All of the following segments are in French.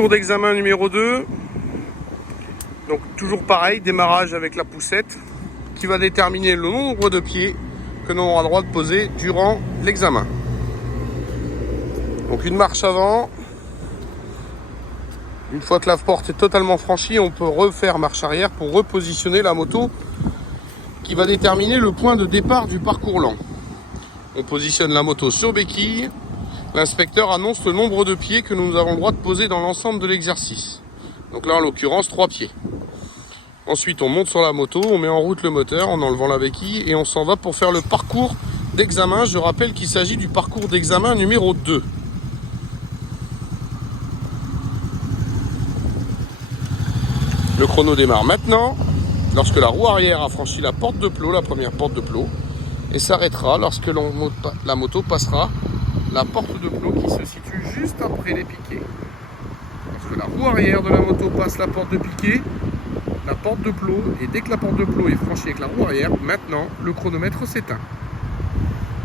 Cours d'examen numéro 2. Donc toujours pareil, démarrage avec la poussette qui va déterminer le nombre de pieds que l'on aura droit de poser durant l'examen. Donc une marche avant. Une fois que la porte est totalement franchie, on peut refaire marche arrière pour repositionner la moto qui va déterminer le point de départ du parcours lent. On positionne la moto sur béquille. L'inspecteur annonce le nombre de pieds que nous avons le droit de poser dans l'ensemble de l'exercice. Donc là, en l'occurrence, 3 pieds. Ensuite, on monte sur la moto, on met en route le moteur en enlevant la béquille et on s'en va pour faire le parcours d'examen. Je rappelle qu'il s'agit du parcours d'examen numéro 2. Le chrono démarre maintenant, lorsque la roue arrière a franchi la porte de plot, la première porte de plot, et s'arrêtera lorsque la moto passera la porte de plot qui se situe juste après les piquets. Lorsque la roue arrière de la moto passe la porte de piquet, la porte de plot, et dès que la porte de plot est franchie avec la roue arrière, maintenant le chronomètre s'éteint.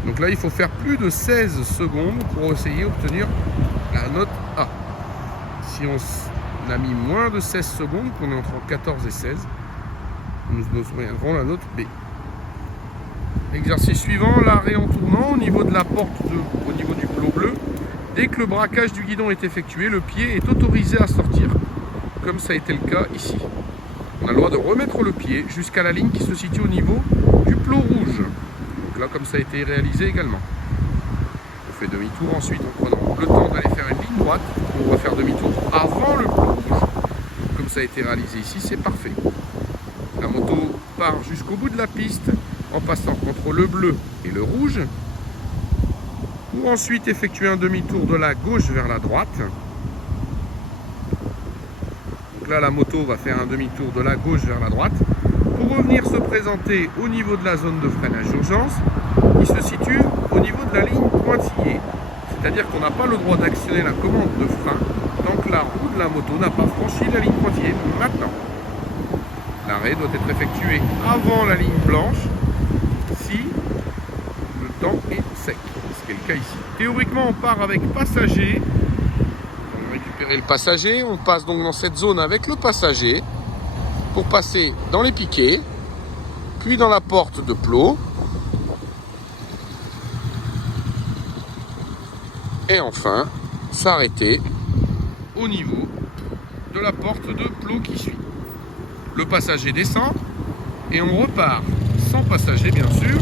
Donc là, il faut faire plus de 16 secondes pour essayer d'obtenir la note A. Si on a mis moins de 16 secondes, qu'on est entre 14 et 16, nous obtiendrons la note B. Exercice suivant, l'arrêt en tournant au niveau de la porte, au niveau du plot bleu. Dès que le braquage du guidon est effectué, le pied est autorisé à sortir, comme ça a été le cas ici. On a le droit de remettre le pied jusqu'à la ligne qui se situe au niveau du plot rouge. Donc là, comme ça a été réalisé également. On fait demi-tour ensuite en prenant le temps d'aller faire une ligne droite. On va faire demi-tour avant le plot rouge. Comme ça a été réalisé ici, c'est parfait. La moto part jusqu'au bout de la piste en passant entre le bleu et le rouge, pour ensuite effectuer un demi-tour de la gauche vers la droite. Donc là, la moto va faire un demi-tour de la gauche vers la droite pour revenir se présenter au niveau de la zone de freinage d'urgence qui se situe au niveau de la ligne pointillée. C'est-à-dire qu'on n'a pas le droit d'actionner la commande de frein tant que la roue de la moto n'a pas franchi la ligne pointillée. Maintenant, l'arrêt doit être effectué avant la ligne blanche si le temps est sec, ce qui est le cas ici. Théoriquement, on part avec passager. On va récupérer le passager. On passe donc dans cette zone avec le passager pour passer dans les piquets, puis dans la porte de plot. Et enfin, s'arrêter au niveau de la porte de plot qui suit. Le passager descend et on repart sans passager bien sûr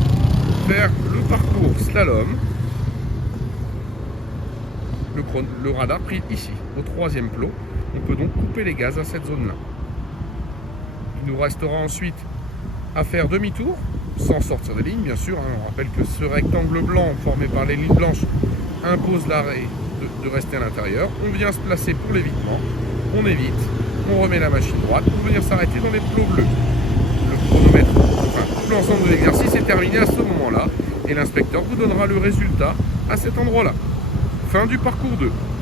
vers le parcours slalom. Le radar pris ici au 3e plot. On peut donc couper les gaz à cette zone là. Il nous restera ensuite à faire demi-tour sans sortir des lignes bien sûr. On rappelle que ce rectangle blanc formé par les lignes blanches impose l'arrêt de rester à l'intérieur. On vient se placer pour l'évitement, on évite, on remet la machine droite pour venir s'arrêter dans les plots bleus. Le chronomètre, enfin tout l'ensemble de l'exercice est terminé à ce moment-là et l'inspecteur vous donnera le résultat à cet endroit-là. Fin du parcours 2.